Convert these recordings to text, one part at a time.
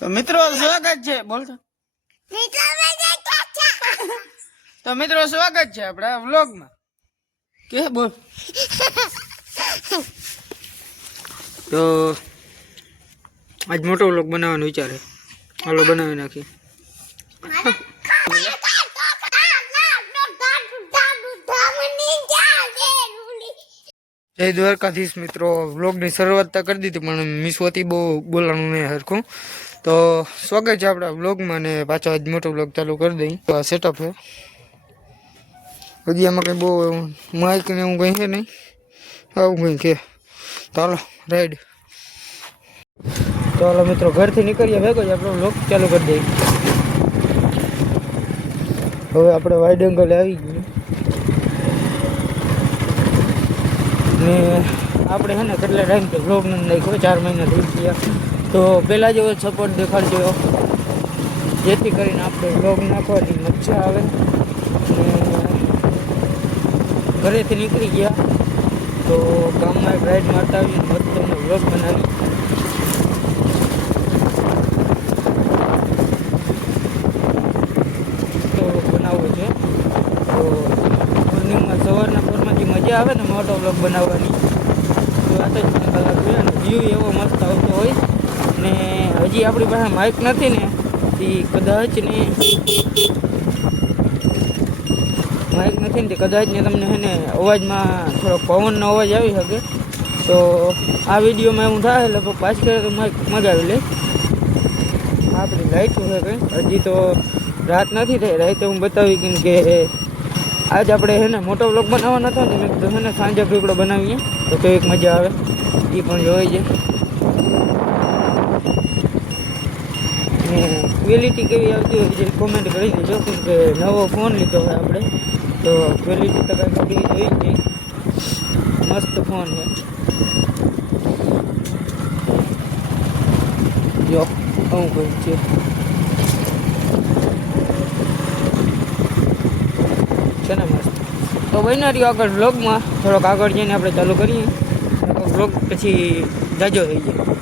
તો મિત્રો સ્વાગત છે બોલતો તો મિત્રો સ્વાગત છે આપણા વ્લોગમાં કે બોલ તો આજ મોટો વ્લોગ બનાવવાનો વિચાર છે હાલો બનાવી નાખીએ જય દ્વારકાધીશ મિત્રો વ્લોગની શરૂઆત તો કરી દીધી પણ મિસ હોતી બહુ બોલવાનું નહીં હરખું તો સ્વાગત છે આપણા વ્લોગમાં ને પાછો આજ મોટો વ્લોગ ચાલુ કરી દઈ તો આ સેટઅપ છે હજી આમાં કંઈ બહુ માઇક ને એવું કંઈ છે નહીં આવું કંઈ કે તો હાલો રાઈડ તો હાલો મિત્રો ઘરથી નીકળીએ ભેગો જ આપણો વ્લોગ ચાલુ કરી દઈએ હવે આપણે વાઇડ એંગલે આવી ગયું ને આપણે છે ને કેટલા ટાઈમથી વ્લોગ નથી નાખ્યો 4 મહિના થઈ ગયા તો પહેલાં જેવો સપોર્ટ દેખાડજો જેથી કરીને આપણે વ્લોગ નાખવાની મજા આવે ને ઘરેથી નીકળી ગયા તો ગામમાં એક રાઈડ મારતા આવીને મસ્ત વ્લોગ બનાવી તો બનાવવો છે તો મોર્નિંગમાં સવારના પોરમાંથી મજા આવે ને મોટો વ્લોગ બનાવવાની તો આ તો કલાક જોઈએ ને વ્યૂ એવો મસ્ત આવતો હોય ને હજી આપણી પાસે માઇક નથી ને એ કદાચ ને માઇક નથી ને તે કદાચ ને તમને છે ને અવાજમાં થોડોક પવનનો અવાજ આવી શકે તો આ વિડીયોમાં એવું થાય લગભગ પાછળ તો માઇક મગાવી લે આપણી લાઈટ છે કંઈ હજી તો રાત નથી થઈ રાતે હું બતાવી કેમ કે આજ આપણે છે ને મોટો વ્લોગ બનાવવાનો હતો ને મેં કીધું છે ને સાંજે ભીકડો બનાવીએ તો એક મજા આવે એ પણ જોઈ જાય ને ક્વોલિટી કેવી આવતી હોય જે કોમેન્ટ કરી દેજો કેમ કે નવો ફોન લીધો હોય આપણે તો ક્વોલિટી તો કંઈ મોટી જોઈ જ નહીં મસ્ત ફોન છે જો આવું કંઈક છે છે ને મસ્ત તો બન્યા રહ્યો આગળ વ્લોગમાં થોડોક આગળ જઈને આપણે ચાલુ કરીએ વ્લોગ પછી જાજો થઈ જાય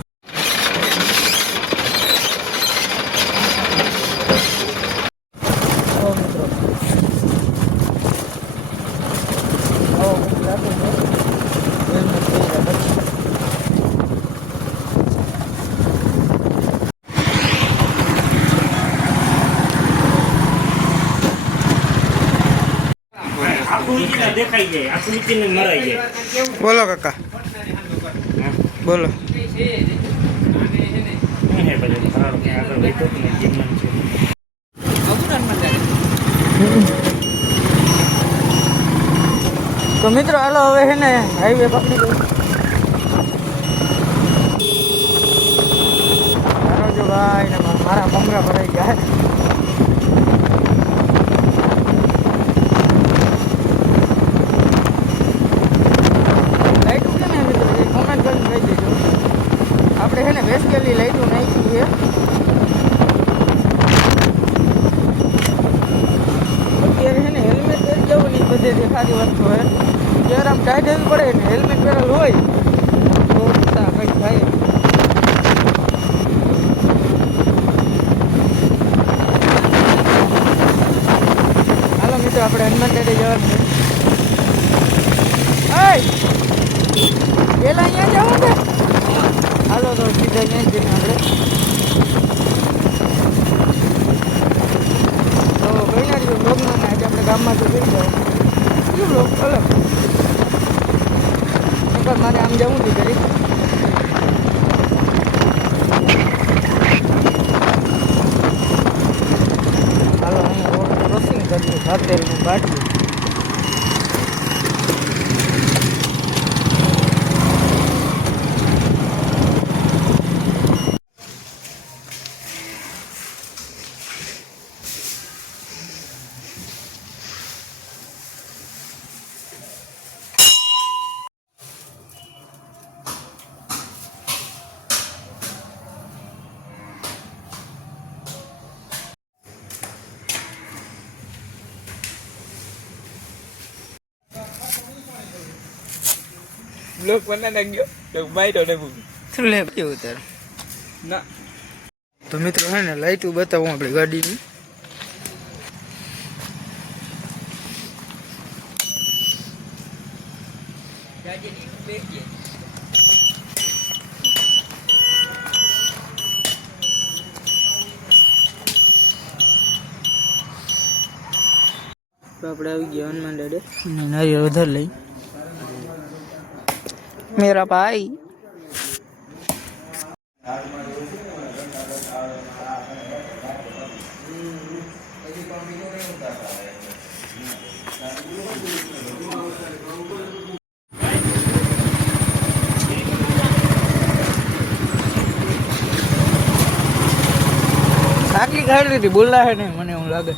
બોલો કાકા બોલો તો મિત્રો હાલો હવે છે ને હાઈવે પકડી દો જો ભાઈ ને મારા મમરા ભરાઈ ગયા આપણે છે ને બેસકેલી લાઈટું નાખી છે અત્યારે છે ને હેલ્મેટ પહેરી જવું નહીં બધે સારી વસ્તુ હોય જ્યારે આમ ટાઈટ પડે ને હેલ્મેટ પહેરેલું હોય તો કંઈક થાય હાલો મિત્રો આપણે હનુમાન ટેડે જવાનું છે પેલા અહીંયા જવું છે હાલો તો સીધા અહીંયા જઈને આપણે તો કઈ ના રહ્યું બ્લોગમાં ના આજે આપણે ગામમાં તો જઈ જાય શું બ્લોગ અલગ એકવાર મારે આમ જવું હતું કરી હાલો અહીંયા રોડ ક્રોસિંગ કરીએ 70 કાઢીએ Look, mana nangyo? Yung may daw na mo. Tulip yung utar. Na. તો મિત્રો હે ને લાઈટું બતાવું આપણી ગાડીની. તો આપણે આવી ગયા હનુમાન દાડે નારિયેળ વધારે લઈ મેરા ભાઈ. આટલી ખાઈ લીધી બોલા હે નહીં મને એવું લાગે.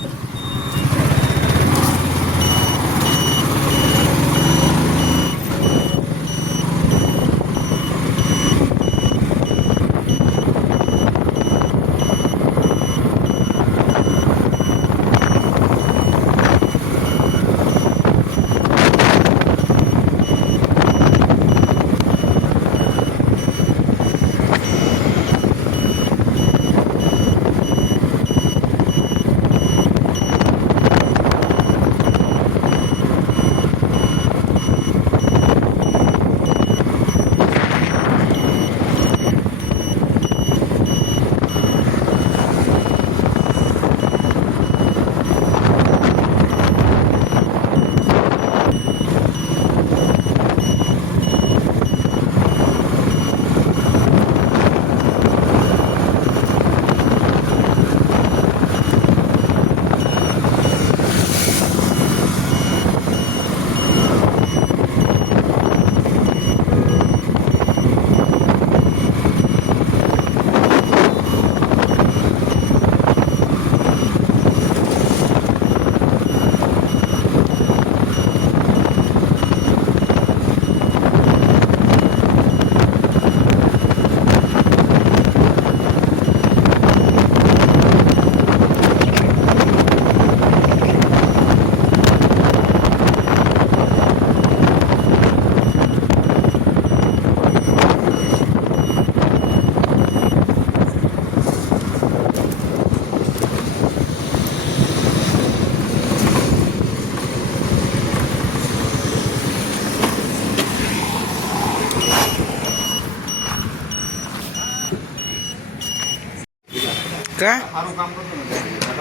કા સારું કામ કરતો ને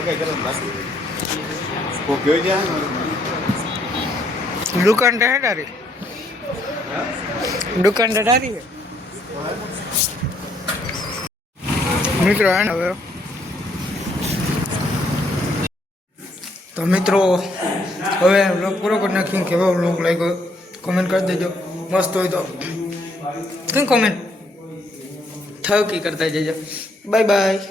કઈ કરે કો ગયો જાય દુકાન ઢારી દુકાન ઢારી મિત્રો આને હવે તો મિત્રો હવે વ્લોગ પૂરો કરી નાખ્યું. કેવો વ્લોગ લાગ્યો કોમેન્ટ કરી દેજો. મસ્ત હોય તો કઈ કોમેન્ટ થકી કરતા જજો. Bye bye.